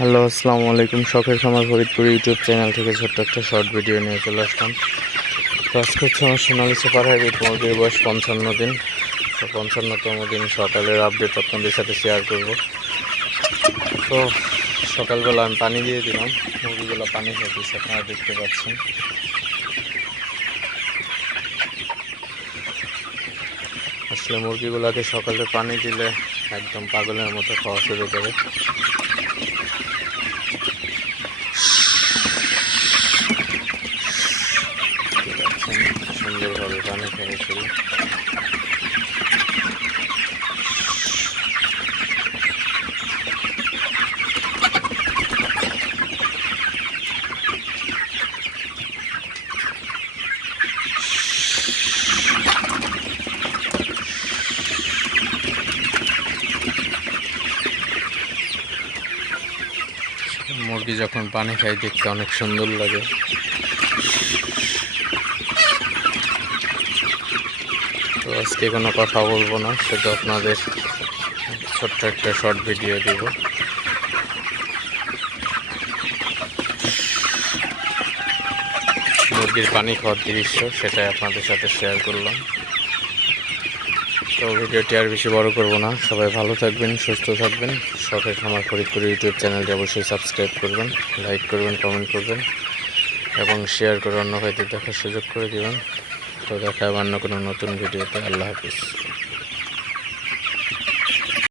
Hello, আসসালামু আলাইকুম। শখের খামার ফরিদপুর ইউটিউব চ্যানেল থেকে ছোট্ট একটা শর্ট ভিডিও নিয়ে চলে আসলাম। তো আজকে হচ্ছে আমার সোনালি সুপার হাইব্রিড মুরগির বয়স পঞ্চান্ন দিন। তো পঞ্চান্নতম দিন সকালের আপডেট আপনাদের সাথে শেয়ার করব। তো সকালবেলা আমি পানি দিয়ে দিলাম। মুরগিগুলো পানি খেতেছে আপনারা দেখতে পাচ্ছেন। আসলে মুরগিগুলোকে সকালে পানি দিলে একদম পাগলের মতো খাওয়া শুরু করে দেখতে পাচ্ছেন পানি খেয়েছিল মুরগি যখন পানি খায় দেখতে অনেক সুন্দর লাগে। তো আজকে কোনো কথা বলব না, সেটা আপনাদের ছোট্ট একটা শর্ট ভিডিও দিব। মুরগির পানি খাওয়ার দৃশ্য, সেটাই আপনাদের সাথে শেয়ার করলাম। তো ভিডিওটি আর বেশি বড় করব না, সবাই ভালো থাকবেন, সুস্থ থাকবেন। শখের খামার ফরিদপুর ইউটিউব চ্যানেলটি অবশ্যই সাবস্ক্রাইব করবেন লাইক করবেন কমেন্ট করবেন, এবং শেয়ার করে অন্য ভাইদের দেখার সুযোগ করে দেবেন। দেখা হবে অন্য কোনো নতুন ভিডিওতে আল্লাহ হাফিজ।